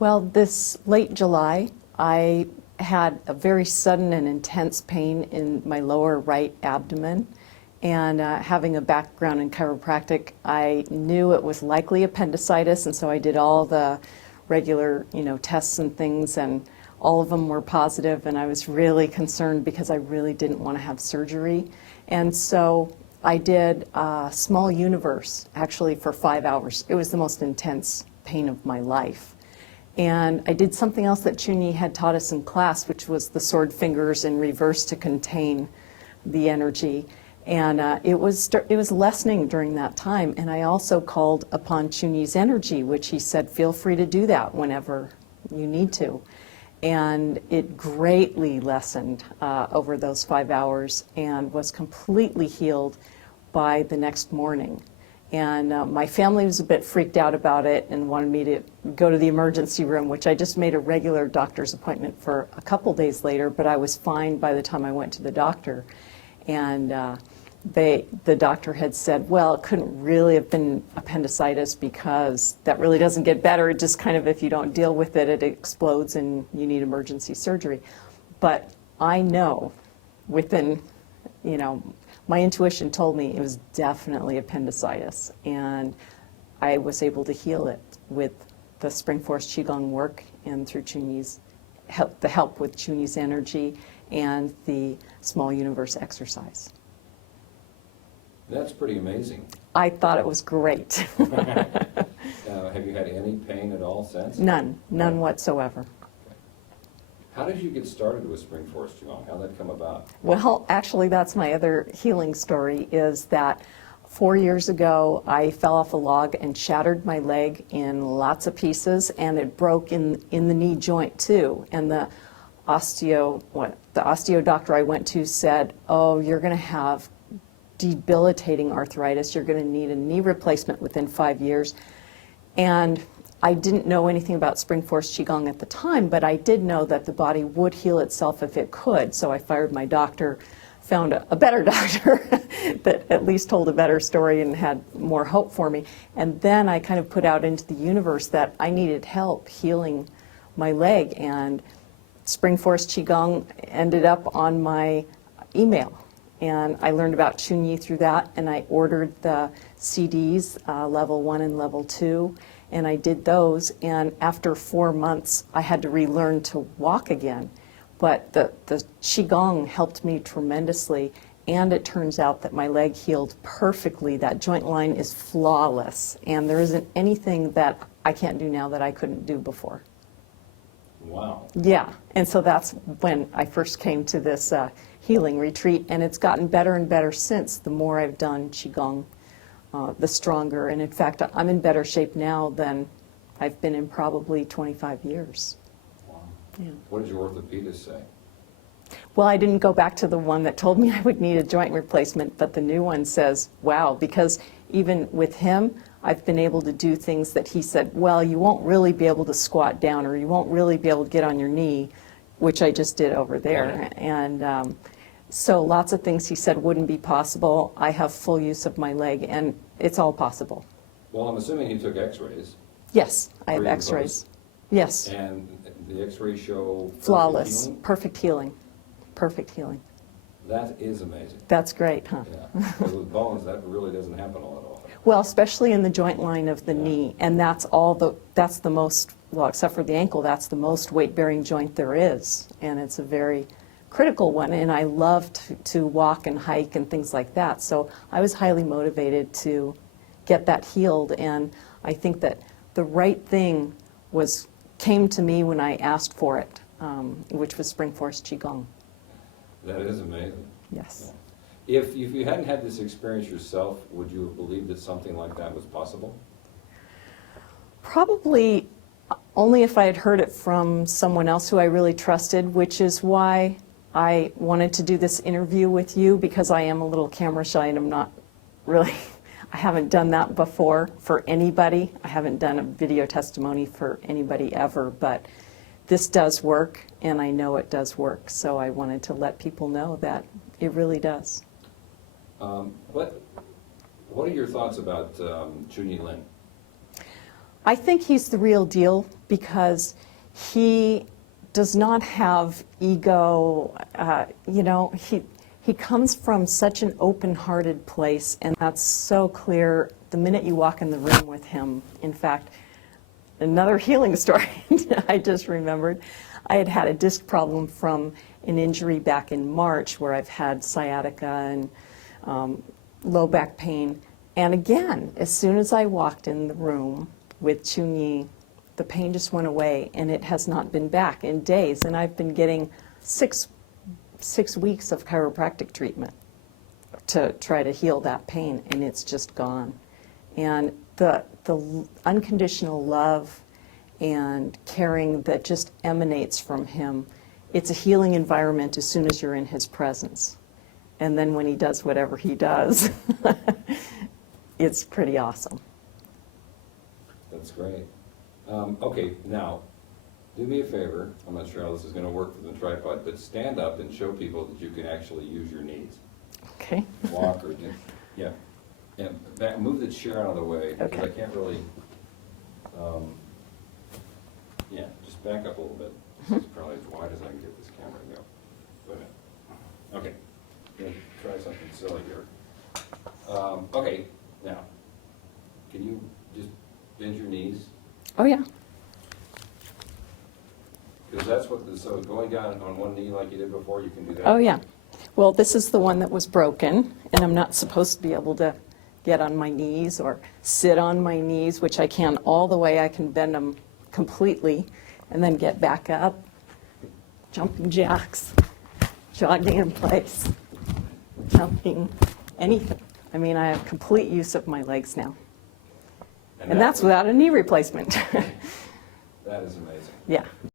Well, this late July, I had a very sudden and intense pain in my lower right abdomen. And having a background in chiropractic, I knew it was likely appendicitis, and so I did all the regular, tests and things, and all of them were positive, and I was really concerned because I really didn't want to have surgery. And so I did a small universe, actually, for 5 hours. It was the most intense pain of my life. And I did something else that Chunyi had taught us in class, which was the sword fingers in reverse to contain the energy. And it was lessening during that time. And I also called upon Chunyi's energy, which he said, feel free to do that whenever you need to. And it greatly lessened over those 5 hours and was completely healed by the next morning. And my family was a bit freaked out about it and wanted me to go to the emergency room, which I just made a regular doctor's appointment for a couple days later, but I was fine by the time I went to the doctor. And the doctor had said, well, it couldn't really have been appendicitis because that really doesn't get better. It just kind of, if you don't deal with it, it explodes and you need emergency surgery. But I know within, my intuition told me it was definitely appendicitis. And I was able to heal it with the Spring Forest Qigong work and through Chunyi's help, the help with Chunyi's energy and the small universe exercise. That's pretty amazing. I thought it was great. Have you had any pain at all since? None whatsoever. Okay. How did you get started with Spring Forest Qigong? How did that come about? Well, actually, that's my other healing story, is that 4 years ago, I fell off a log and shattered my leg in lots of pieces, and it broke in the knee joint too. And the osteo doctor I went to said, oh, you're going to have debilitating arthritis. You're going to need a knee replacement within 5 years. And I didn't know anything about Spring Forest Qigong at the time, but I did know that the body would heal itself if it could. So I fired my doctor, found a better doctor that at least told a better story and had more hope for me. And then I kind of put out into the universe that I needed help healing my leg. And Spring Forest Qigong ended up on my email. And I learned about Chunyi through that, and I ordered the CDs, level 1 and level 2, and I did those. And after 4 months, I had to relearn to walk again. But the Qigong helped me tremendously, and it turns out that my leg healed perfectly. That joint line is flawless, and there isn't anything that I can't do now that I couldn't do before. Wow. Yeah, and so that's when I first came to this healing retreat, and it's gotten better and better since. The more I've done Qigong, the stronger. And in fact, I'm in better shape now than I've been in probably 25 years. Wow. Yeah. What did your orthopedist say? Well, I didn't go back to the one that told me I would need a joint replacement, but the new one says, wow, because even with him, I've been able to do things that he said, well, you won't really be able to squat down, or you won't really be able to get on your knee, which I just did over there. And so lots of things he said wouldn't be possible. I have full use of my leg, and it's all possible. Well, I'm assuming he took x-rays. Yes, I have Were you x-rays. Yes. And the x-rays show Flawless. Perfect healing. Perfect healing. That is amazing. That's great, huh? Yeah. With bones, that really doesn't happen all that often. Well, especially in the joint line of the knee, and that's the most, well, except for the ankle, that's the most weight-bearing joint there is, and it's a very critical one, and I love to walk and hike and things like that, so I was highly motivated to get that healed, and I think that the right thing came to me when I asked for it, which was Spring Forest Qigong. That is amazing. Yes. Yeah. If you hadn't had this experience yourself, would you have believed that something like that was possible? Probably only if I had heard it from someone else who I really trusted, which is why I wanted to do this interview with you, because I am a little camera shy and I'm not really, I haven't done that before for anybody. I haven't done a video testimony for anybody ever, but this does work, and I know it does work, so I wanted to let people know that it really does. What are your thoughts about Chunyi Lin? I think he's the real deal, because he does not have ego. He comes from such an open-hearted place, and that's so clear the minute you walk in the room with him. In fact, another healing story I just remembered. I had had a disc problem from an injury back in March where I've had sciatica and low back pain. And again, as soon as I walked in the room with Chunyi, the pain just went away, and it has not been back in days. And I've been getting six weeks of chiropractic treatment to try to heal that pain, and it's just gone. And the unconditional love and caring that just emanates from him, it's a healing environment as soon as you're in his presence. And then when he does whatever he does, it's pretty awesome. That's great. Okay, now, do me a favor. I'm not sure how this is going to work with the tripod, but stand up and show people that you can actually use your knees. Okay. Walk or, yeah. And move the chair out of the way, because Okay. I can't really, yeah, just back up a little bit. This is probably as wide as I can get this camera to go. Wait a minute. Okay, gonna try something silly here. Okay, now, can you just bend your knees? Oh, yeah. Because that's what, so going down on one knee like you did before, you can do that? Oh, yeah. Well, this is the one that was broken, and I'm not supposed to be able to get on my knees or sit on my knees, which I can all the way. I can bend them completely and then get back up, jumping jacks, jogging in place, jumping, anything. I mean, I have complete use of my legs now. And that's without a knee replacement. That is amazing. Yeah.